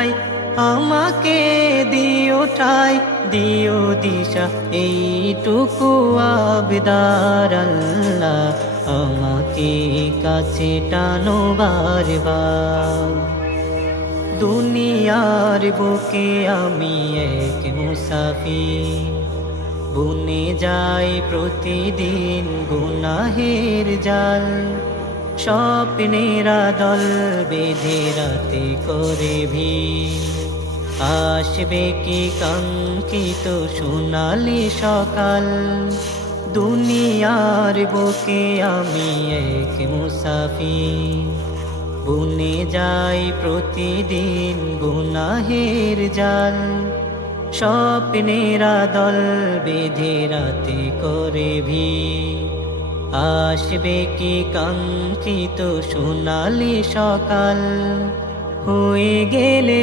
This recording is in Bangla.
চাই, আমাকে দিও ঠাই, দিও দিশা, এইটুকু আবদার আল্লাহ, আমাকে কাছে টানো বারবার। দুনিয়ার বুকে আমি এক মুসাফির, বুনে যাই প্রতিদিন গুনাহের জাল, স্বপ্নেরা দল বেঁধে রাতে করে ভিড়, আসবে কি কাঙ্ক্ষিত সোনালি সকাল। দুনিয়ার বুকে আমি এক মুসাফির, বুনে যাই প্রতিদিন গুনাহের জাল, স্বপ্নেরা দল বেঁধে রাতে করে ভিড়, আসবে কি কাঙ্ক্ষিত সোনালি সকাল। হয়ে গেলে